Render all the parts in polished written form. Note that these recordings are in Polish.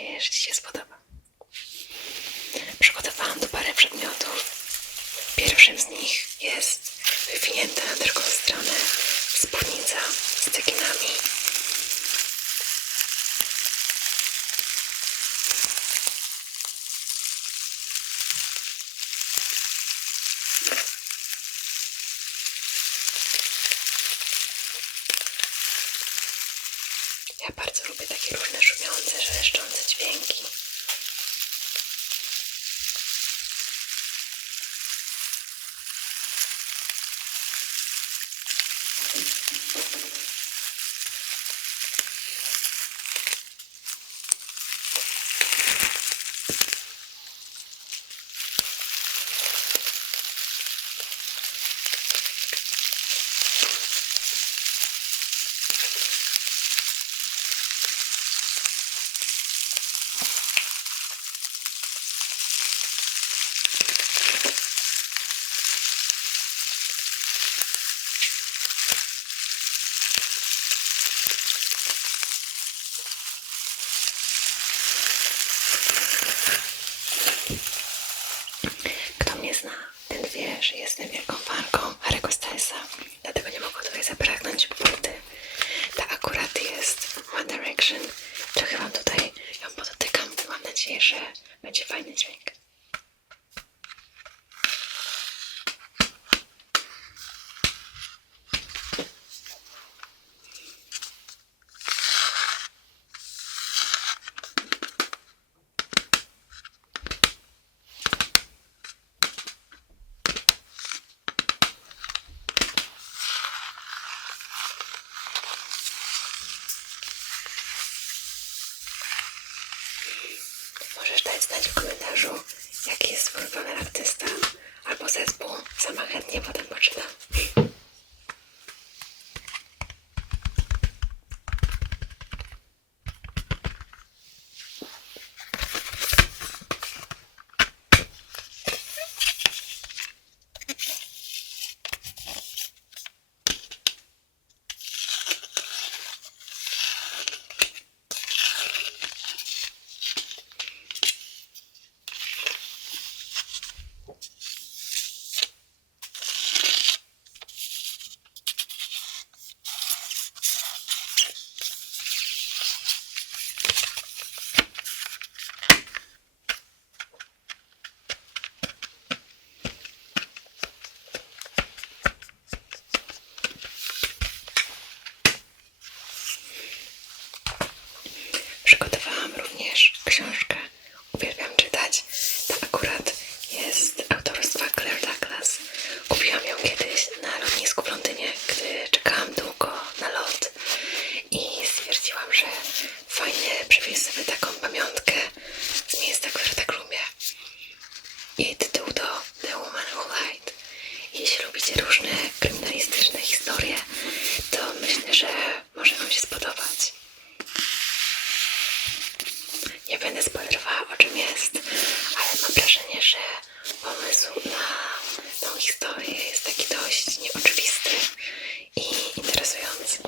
nadzieję, że Ci się spodoba. Przygotowałam tu parę przedmiotów. Pierwszym z nich jest wywinięta na drugą stronę spódnica z cekinami. Ja bardzo lubię takie różne szumiące, szeleszczące dźwięki. Kto mnie zna, ten wie, że jestem wielką fanką Harry'ego Stylesa, dlatego nie mogę tutaj zabraknąć płyty. Ta akurat jest One Direction. Trochę Wam tutaj ją podotykam. Mam nadzieję, że będzie fajny dźwięk. Możesz dać znać w komentarzu, jaki jest twój ulubiony artysta albo zespół. Sama chętnie potem poczytam. Przygotowałam również książkę. Uwielbiam czytać. To akurat jest autorstwa Claire Douglas. Kupiłam ją kiedyś na lotnisku w Londynie, gdy czekałam długo na lot i stwierdziłam, że fajnie przywieźć sobie taką pamiątkę z miejsca, które tak lubię. Jej tytuł to The Woman Who Lied. Jeśli lubicie różne kryminalistyczne historie, to myślę, że może Wam się spodobać. Nie będę spoilerowała, o czym jest, ale mam wrażenie, że pomysł na tą historię jest taki dość nieoczywisty i interesujący.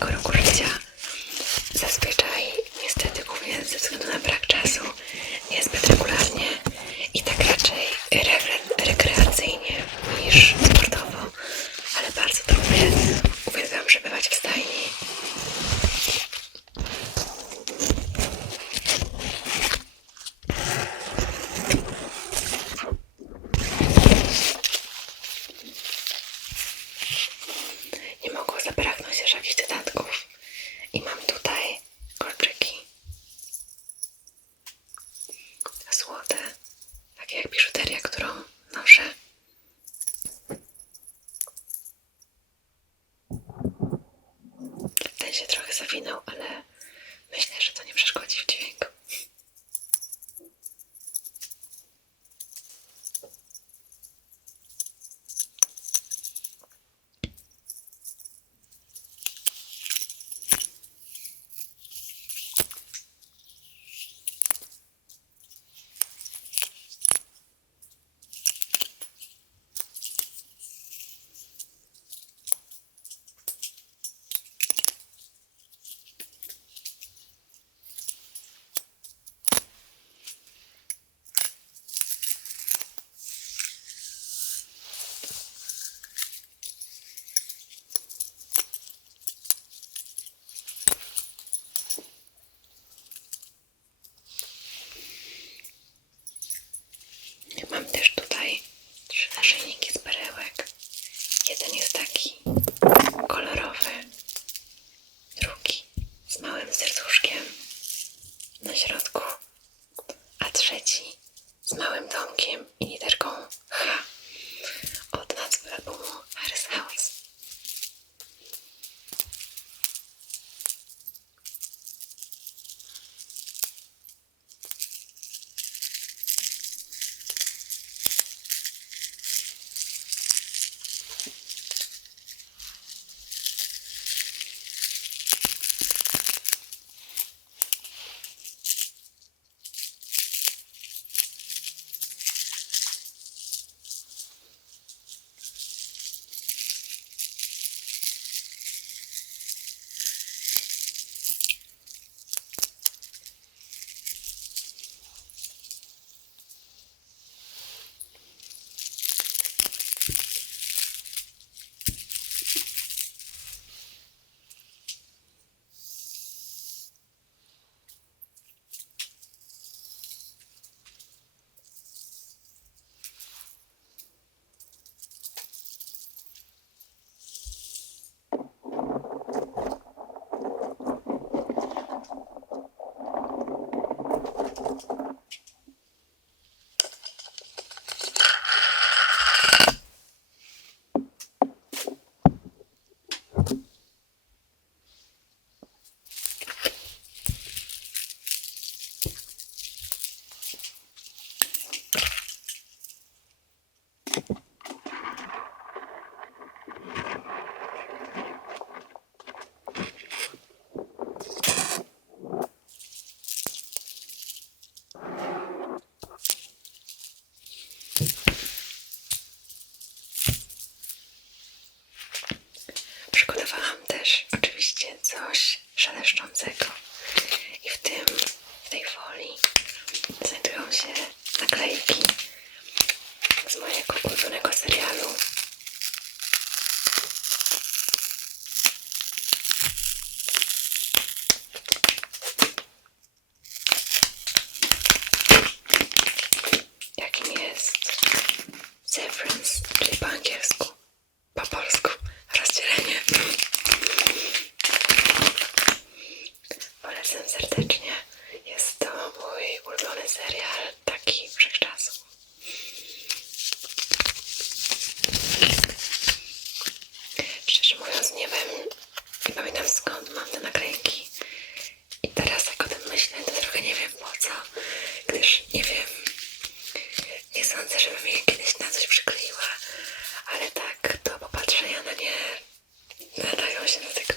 mojego roku życia. Zazwyczaj, niestety głównie ze względu na brak czasu, niezbyt regularnie i tak raczej rekreacyjnie niż sportowo, ale bardzo to lubię. Uwielbiam przebywać w stajni. Nie mogło zabraknąć też jakichś dodatków i mam tutaj kolczyki złote, takie jak biżuteria, którą noszę. Ten się trochę zawinął, ale myślę, że to nie przeszkodzi w dźwięku. Mam też tutaj 3 naszyjniki z perełek. Jeden jest taki kolorowy, drugi z małym serduszkiem na środku, a trzeci z małym domkiem i literką H od nazwy albumu Harry's House. Przygotowałam też oczywiście coś szeleszczącego i w tej folii znajdują się naklejki z mojego ulubionego serialu. Jakim jest Severance, czyli po angielsku, po polsku rozdzielenie. Polecam serdecznie. Jest to mój ulubiony serial, taki wszechczasów. Szczerze mówiąc, nie wiem, nie pamiętam skąd mam te naklejki. I teraz jak o tym myślę, to trochę nie wiem po co, gdyż nie wiem, nie sądzę, żebym je kiedyś na coś przykleiła, ale tak do popatrzenia na nie nadają się do tego.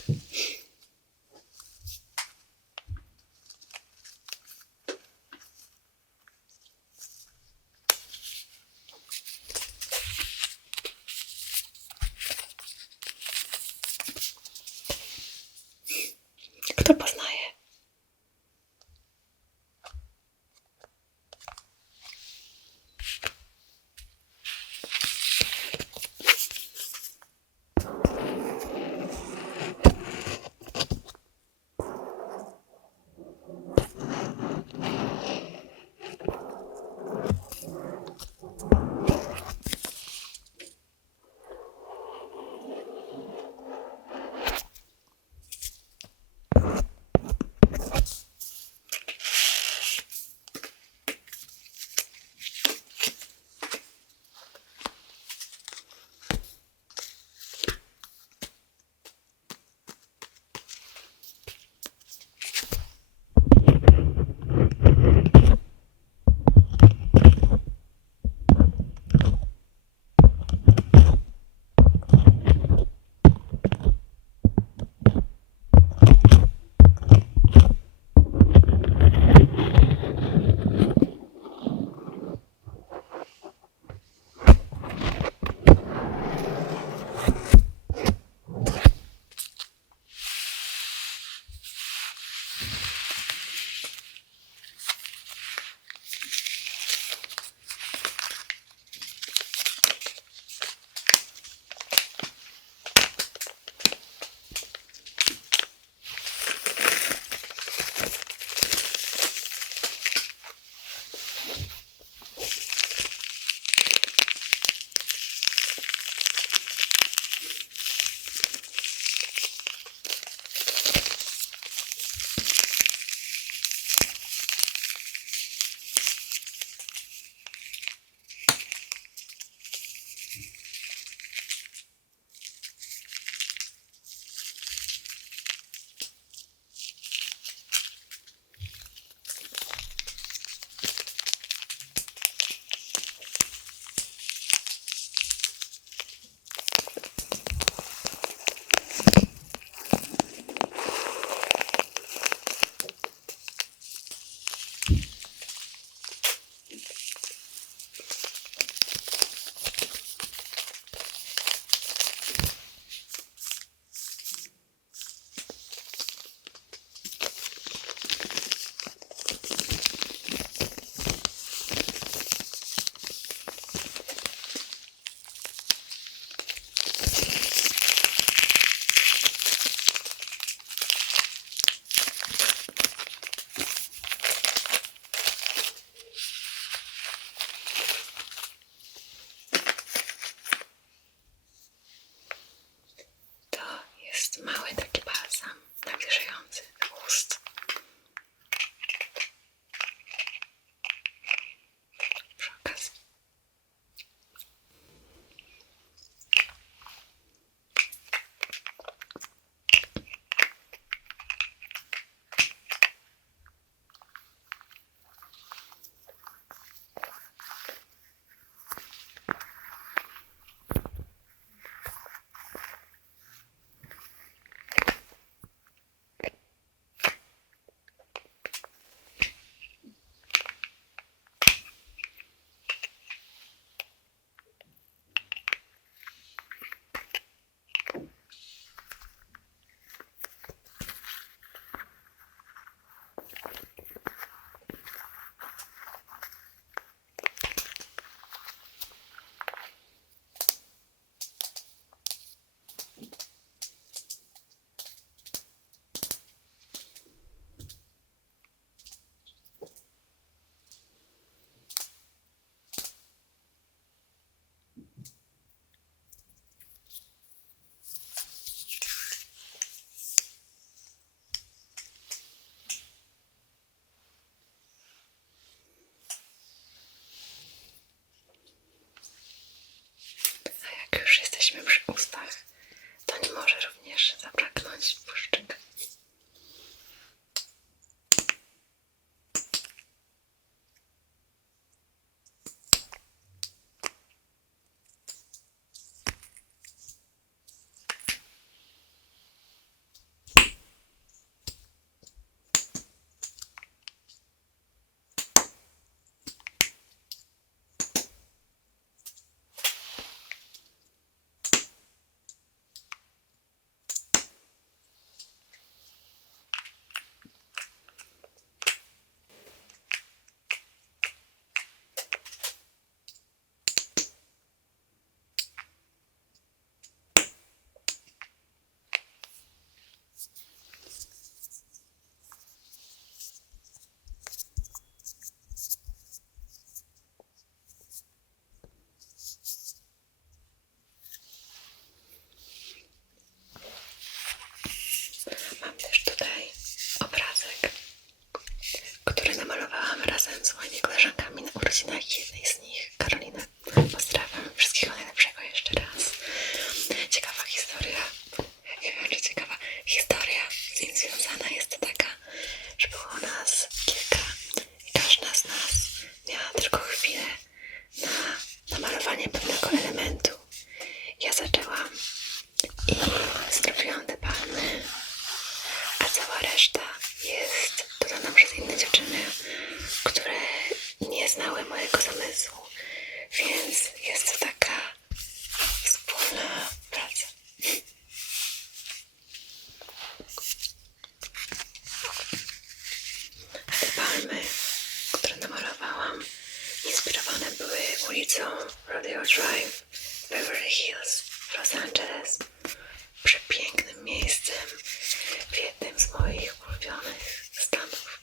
reszta jest dodana przez inne dziewczyny, które nie znały mojego zamysłu, więc jest to taka wspólna praca. A te palmy, które namalowałam, inspirowane były ulicą Rodeo Drive w Beverly Hills w Los Angeles. Przepięknym miejscem w jednym z moich ulubionych stanów.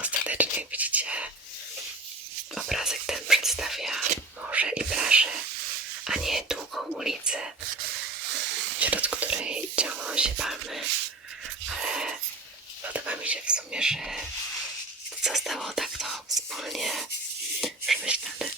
Ostatecznie, jak widzicie, obrazek ten przedstawia morze i plażę, a nie długą ulicę, wśród której ciągną się palmy, ale podoba mi się w sumie, że zostało tak to wspólnie przemyślane.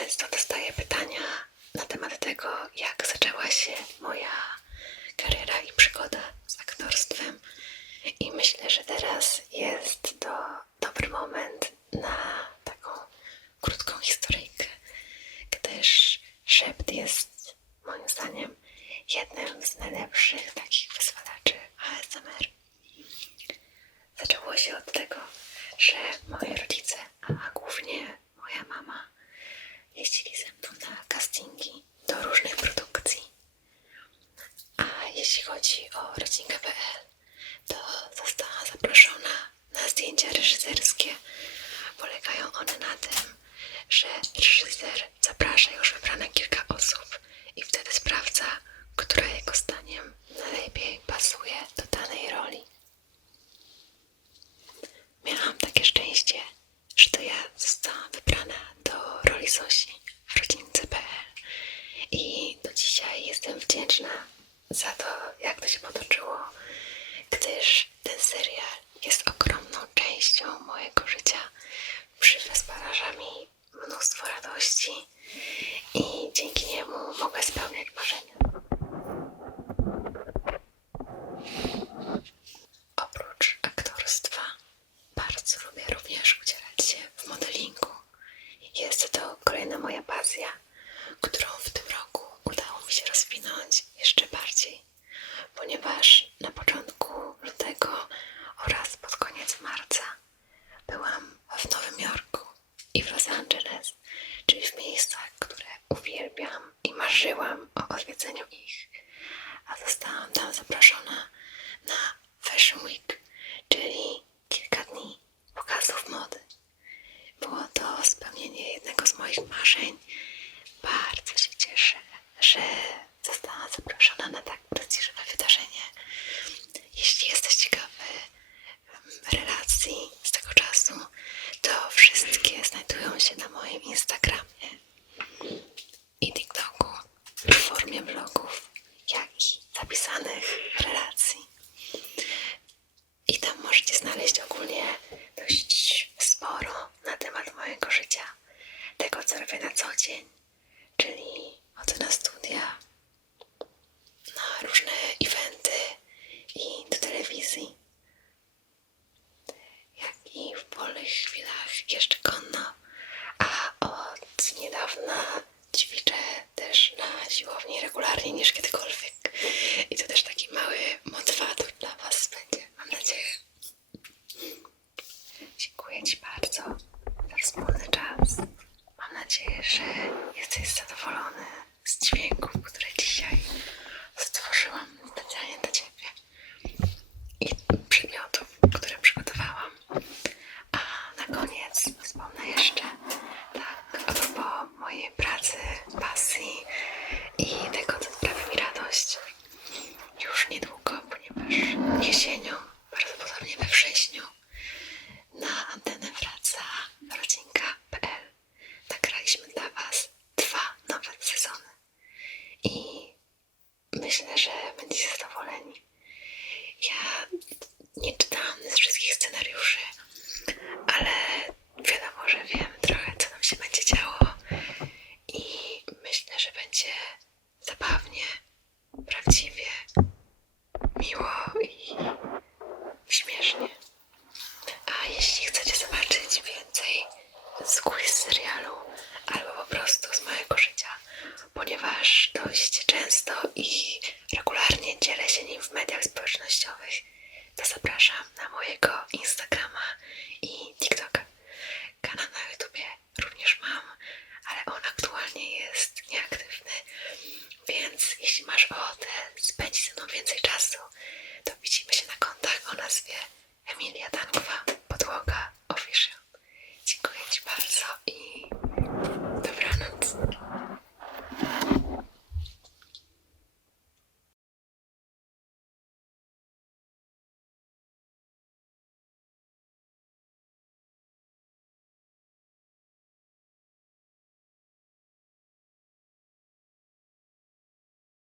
często dostaję pytania na temat tego, jak zaczęła się moja kariera i przygoda z aktorstwem. I myślę, że teraz jest to dobry moment na taką krótką historyjkę, gdyż Szept jest moim zdaniem jednym z najlepszych takich wyzwalaczy ASMR. Zaczęło się od tego, że moi rodzice, a głównie moja mama, jeździli ze mną na castingi do różnych produkcji. A jeśli chodzi o rodzinkę.pl, to zostałam zaproszona na zdjęcia reżyserskie. Polegają one na tym, że reżyser zaprasza już wybrane kilka osób i wtedy sprawdza, która jego zdaniem najlepiej pasuje do danej roli. Miałam takie szczęście, że to ja zostałam wybrana do roli Zosi w rodzince.pl i do dzisiaj jestem wdzięczna za to, jak to się potoczyło, gdyż ten serial jest ogromną częścią mojego życia. Przysparza mi mnóstwo radości i dzięki niemu mogę spełniać marzenia. Oprócz aktorstwa bardzo lubię również udzielać się w modelingu. Jest to kolejna moja pasja, którą w tym roku udało mi się rozwinąć jeszcze bardziej, ponieważ na początku lutego oraz pod koniec marca byłam w Nowym Jorku i w Los Angeles, czyli w miejscach, które uwielbiam i marzyłam o odwiedzeniu ich, a zostałam tam zaproszona na Fashion Week, czyli kilka dni pokazów mody. Było to spełnienie jednego z moich marzeń. Bardzo się cieszę, że zostałam zaproszona na tak prestiżowe wydarzenie. Jeśli jesteś ciekawy relacji z tego czasu, to wszystkie znajdują się na moim Instagramie i TikToku w formie vlogów, jak i zapisanych relacji. I tam możecie znaleźć ogólnie dość sporo na temat mojego życia, tego co robię na co dzień, czyli chodzę na studia, na różne eventy i do telewizji, jak i w wolnych chwilach jeszcze konno, a od niedawna ćwiczę też na siłowni regularniej niż kiedykolwiek. I to też taki mały motywator dla Was będzie, mam nadzieję. Dziękuję Ci bardzo za wspólny czas. Mam nadzieję, że jesteś zadowolony z dźwięków, które dzisiaj stworzyłam specjalnie dla Ciebie i przedmiotów, które przygotowałam. A na koniec wspomnę jeszcze, tak, a propos mojej pracy, pasji i tego, co sprawia mi radość. Już niedługo, ponieważ jesienią, prawdopodobnie we wrześniu, na antenę wraca rodzinka.pl. Nagraliśmy dla Was 2 nowe sezony i myślę, że będziecie zadowoleni. Ja nie czytałam z wszystkich scenariuszy, ale wiadomo, że wiem trochę, co nam się będzie działo i myślę, że będzie zabawnie, prawdziwie, miło i śmiesznie. A jeśli chcecie zobaczyć więcej z kulis serialu,